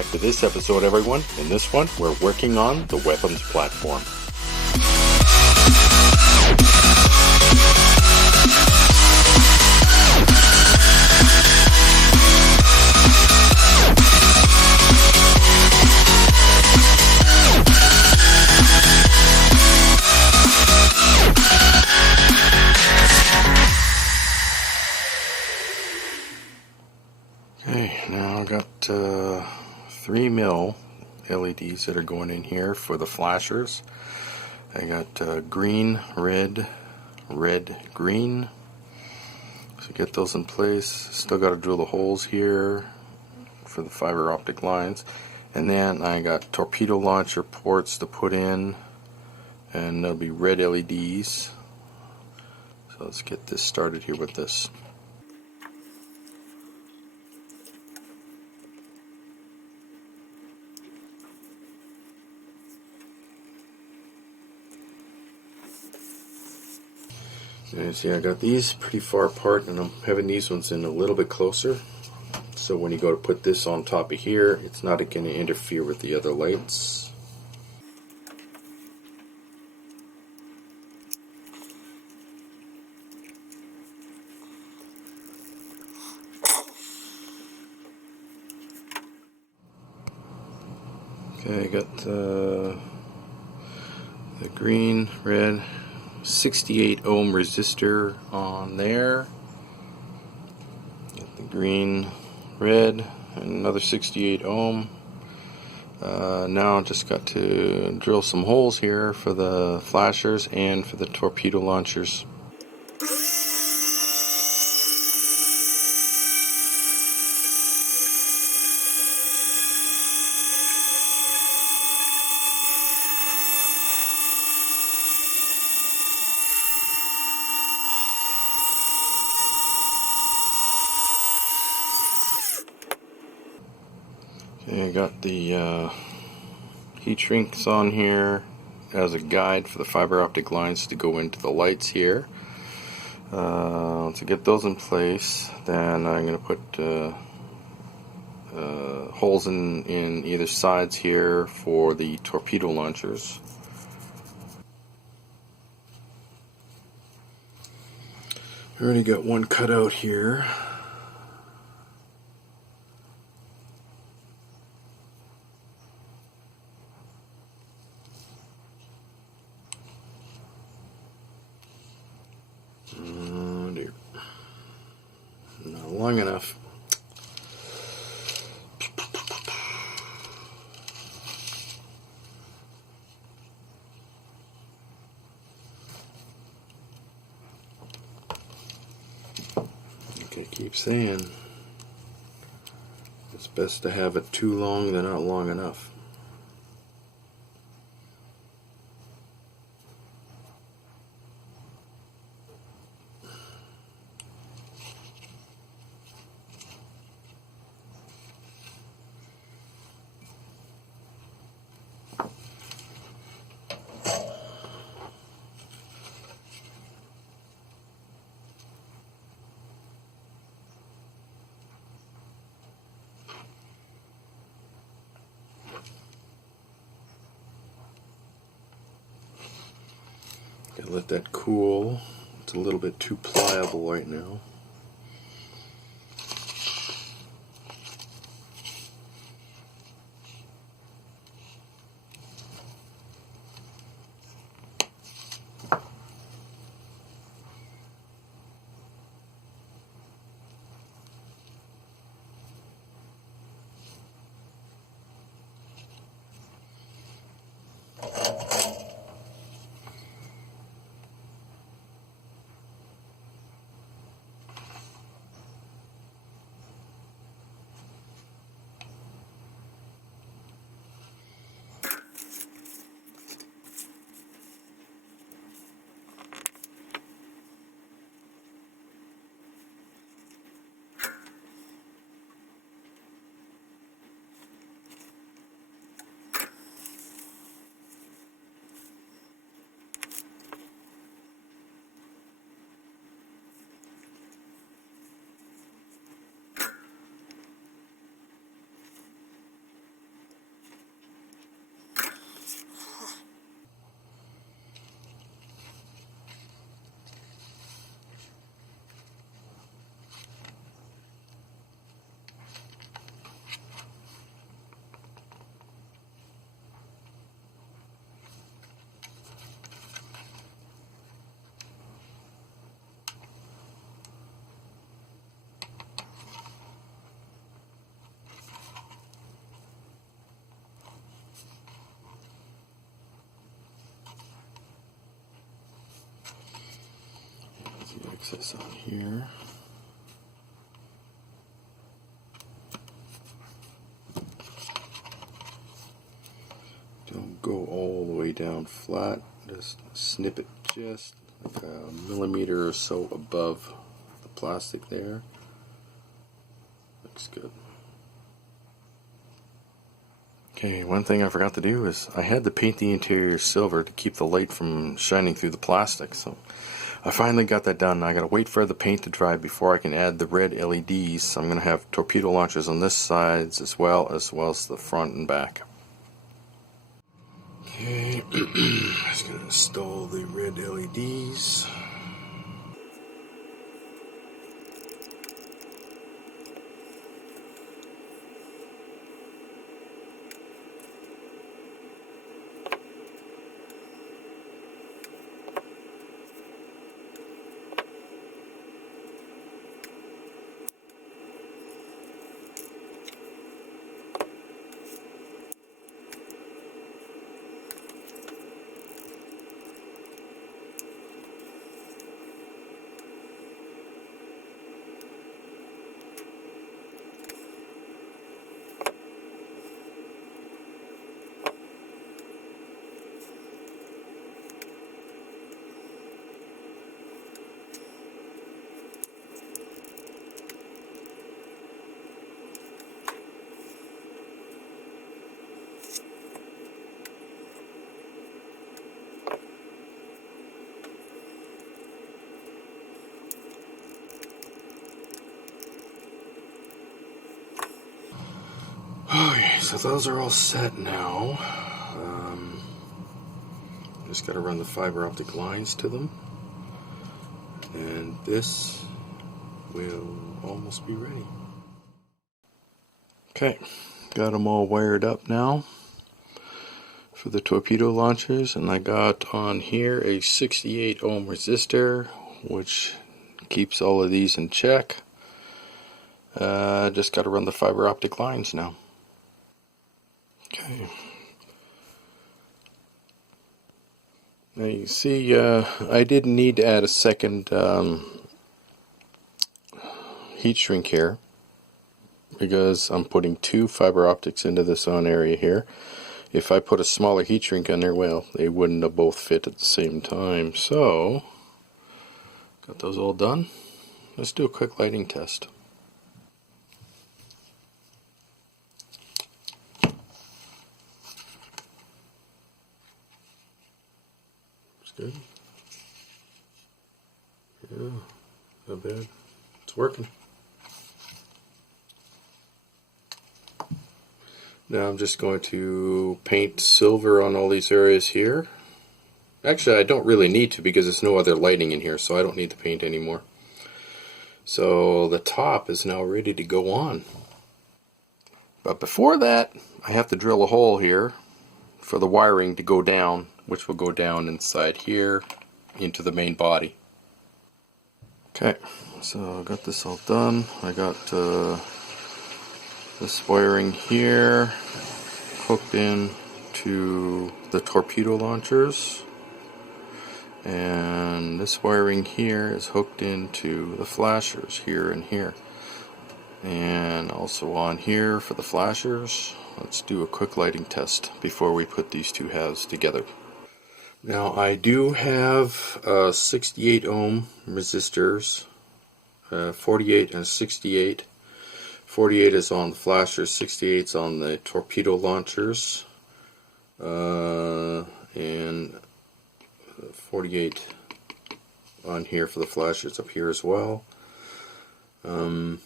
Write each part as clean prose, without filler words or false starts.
back to this episode, everyone. In this one, we're working on the weapons platform. Okay, now I got 3 mil LEDs that are going in here for the flashers. I got green, red, red, green. So get those in place. Still got to drill the holes here for the fiber optic lines. And then I got torpedo launcher ports to put in, and there'll be red LEDs. So let's get this started here with this. Okay, see, I got these pretty far apart, and I'm having these ones in a little bit closer. So when you go to put this on top of here, it's not going to interfere with the other lights. Okay, I got the green, red, 68 ohm resistor on there. Got the green, red, and another 68 ohm. Now I just got to drill some holes here for the flashers and for the torpedo launchers. Okay, I got the heat shrinks on here as a guide for the fiber optic lines to go into the lights here. To get those in place, then I'm going to put holes in either sides here for the torpedo launchers. I already got one cut out here. Oh dear. Not long enough. Okay, keep saying it's best to have it too long than not long enough. Gotta let that cool. It's a little bit too pliable right now. Fix this on here. Don't go all the way down flat. Just snip it just like a millimeter or so above the plastic there. Looks good. Okay, one thing I forgot to do is I had to paint the interior silver to keep the light from shining through the plastic. So I finally got that done. I gotta wait for the paint to dry before I can add the red LEDs. I'm gonna have torpedo launchers on this side as well as the front and back. Okay, just gonna install the red LEDs. Okay, so those are all set now. Just got to run the fiber optic lines to them, and this will almost be ready. Okay, got them all wired up now for the torpedo launchers, and I got on here a 68 ohm resistor, which keeps all of these in check. Just got to run the fiber optic lines now. Okay. Now you see, I didn't need to add a second heat shrink here because I'm putting two fiber optics into this on area here. If I put a smaller heat shrink on there, well, they wouldn't have both fit at the same time. So, got those all done. Let's do a quick lighting test. Good. Yeah, not bad. It's working. Now I'm just going to paint silver on all these areas here. Actually, I don't really need to because there's no other lighting in here, so I don't need to paint anymore. So the top is now ready to go on. But before that, I have to drill a hole here for the wiring to go down, which will go down inside here into the main body. Okay, so I got this all done. I got this wiring here hooked in to the torpedo launchers, and this wiring here is hooked into the flashers here and here, and also on here for the flashers. Let's do a quick lighting test before we put these two halves together. Now I do have 68 ohm resistors, 48 and 68. 48 is on the flashers, 68 is on the torpedo launchers, and 48 on here for the flashers up here as well. Okay,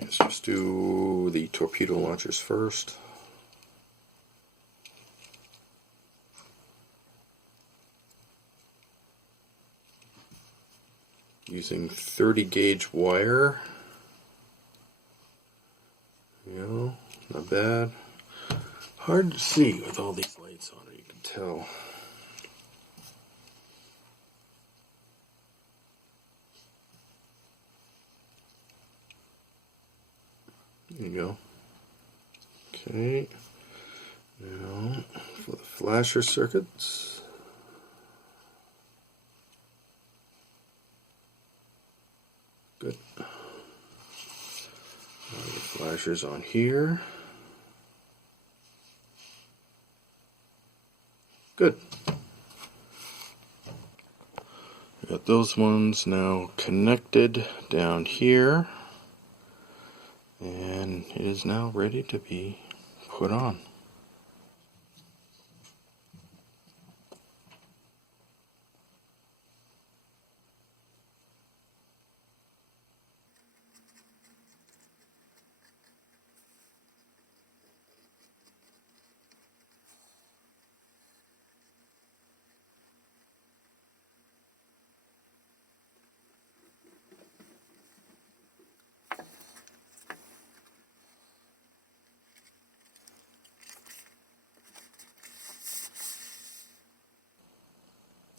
let's just do the torpedo launchers first. Using 30 gauge wire. You know, not bad. Hard to see with all these lights on it, you can tell. There you go. Okay. Now for the flasher circuits. flashers on here. Good. Got those ones now connected down here, and it is now ready to be put on.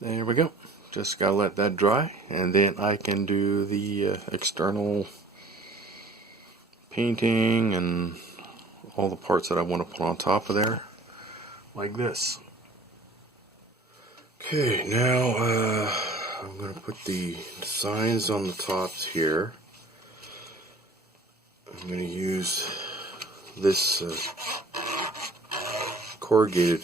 There we go. Just gotta let that dry, and then I can do the external painting and all the parts that I want to put on top of there, like this. Okay, now I'm going to put the designs on the tops here. I'm going to use this corrugated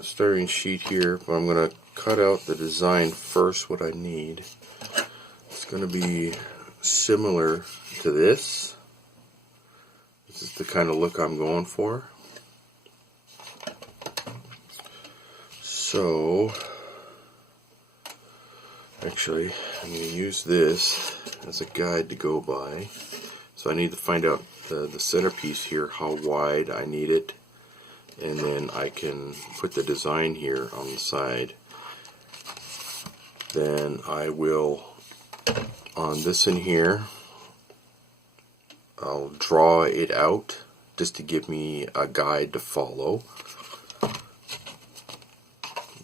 styrene sheet here, but I'm going to cut out the design first, what I need. It's going to be similar to this. This is the kind of look I'm going for. So, actually, I'm going to use this as a guide to go by. So I need to find out the centerpiece here, how wide I need it, and then I can put the design here on the side. Then I will, on this in here, I'll draw it out just to give me a guide to follow.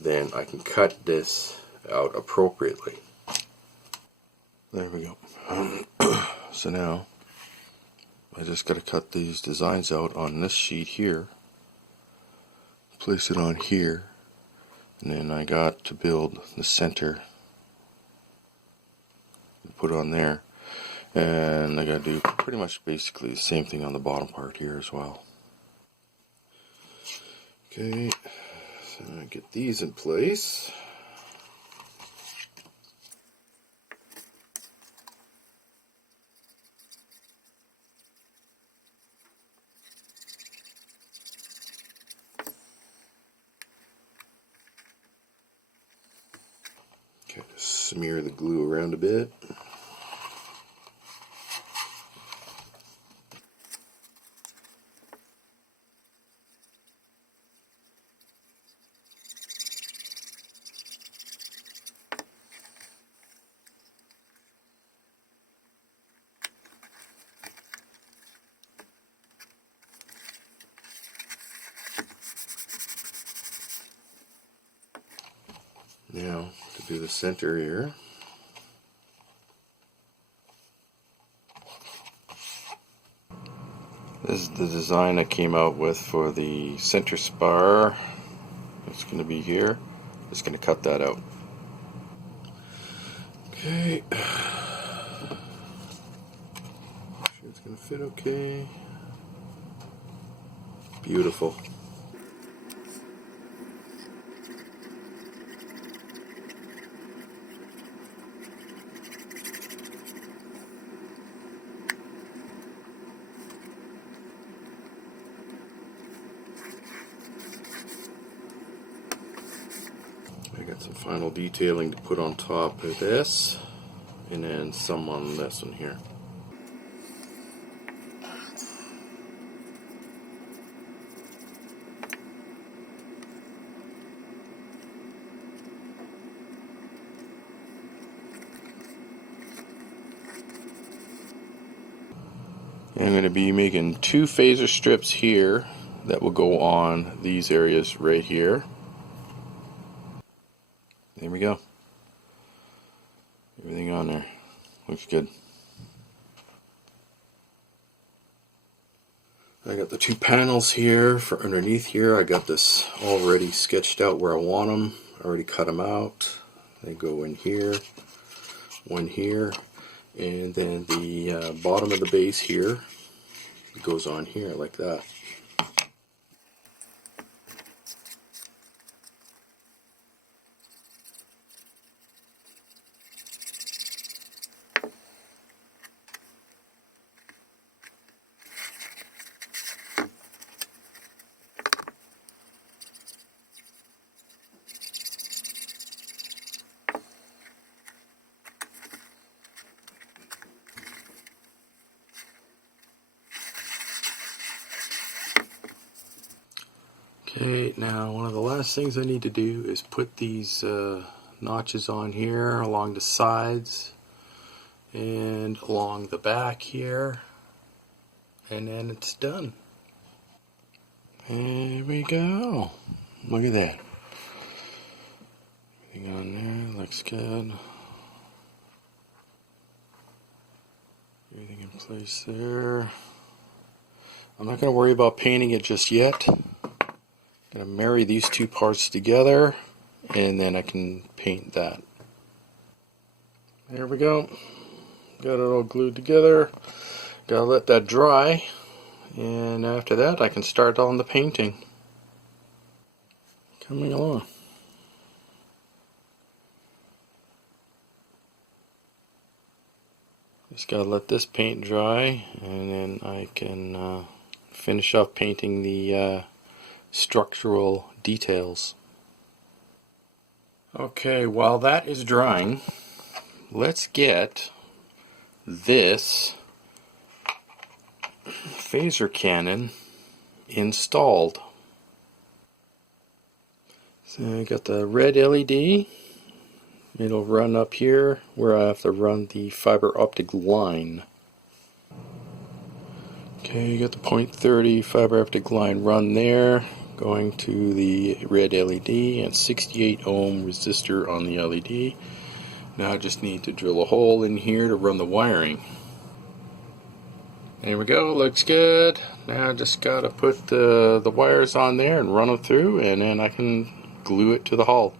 Then I can cut this out appropriately. There we go. So now I just got to cut these designs out on this sheet here, place it on here, and then I got to build the center, put it on there, and I got to do pretty much basically the same thing on the bottom part here as well. Okay, so I get these in place. Okay, just smear the glue around a bit. Now, to do the center here, this is the design I came out with for the center spar. It's going to be here. Just going to cut that out. Okay. Sure it's going to fit okay. Beautiful. I got some final detailing to put on top of this, and then some on this one here. I'm going to be making 2 phaser strips here that will go on these areas right here. There we go. Everything on there. Looks good. I got the 2 panels here for underneath here. I got this already sketched out where I want them. I already cut them out. They go in here, one here, And then the bottom of the base here goes on here like that. Okay, now one of the last things I need to do is put these notches on here along the sides and along the back here, and then it's done. There we go. Look at that. Everything on there looks good. Everything in place there. I'm not going to worry about painting it just yet. I'm going to marry these two parts together, and then I can paint that. There we go. Got it all glued together. Gotta let that dry, and after that I can start on the painting. Coming along. Just gotta let this paint dry, and then I can finish off painting the structural details. Okay, while that is drying, let's get this phaser cannon installed. So I got the red LED. It'll run up here where I have to run the fiber optic line. Okay, you got the 0.30 fiber optic line run there, going to the red LED and 68 ohm resistor on the LED. Now I just need to drill a hole in here to run the wiring. There we go, looks good. Now I just gotta put the wires on there and run them through, and then I can glue it to the hull.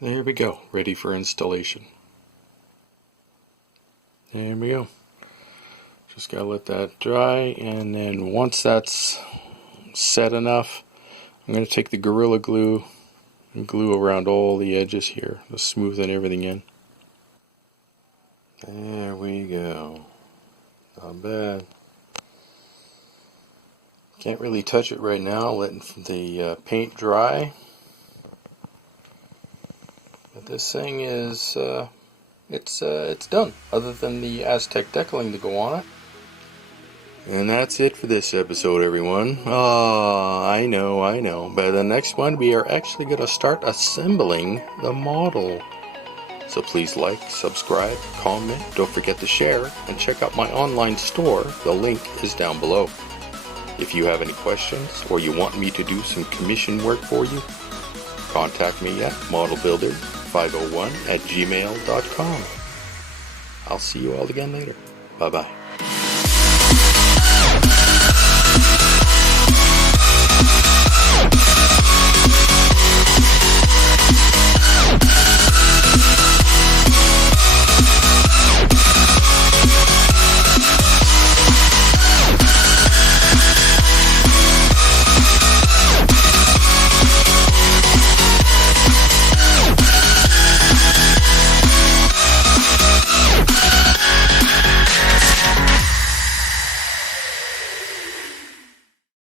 There we go, ready for installation. There we go. Just gotta let that dry, and then once that's set enough, I'm going to take the Gorilla Glue and glue around all the edges here to smoothen everything in. There we go. Not bad. Can't really touch it right now, letting the paint dry. But this thing is, it's done, other than the Aztec decaling to go on it. And that's it for this episode, everyone. I know. By the next one, we are actually going to start assembling the model. So please like, subscribe, comment, don't forget to share, and check out my online store. The link is down below. If you have any questions, or you want me to do some commission work for you, contact me at modelbuilder501@gmail.com. I'll see you all again later. Bye-bye.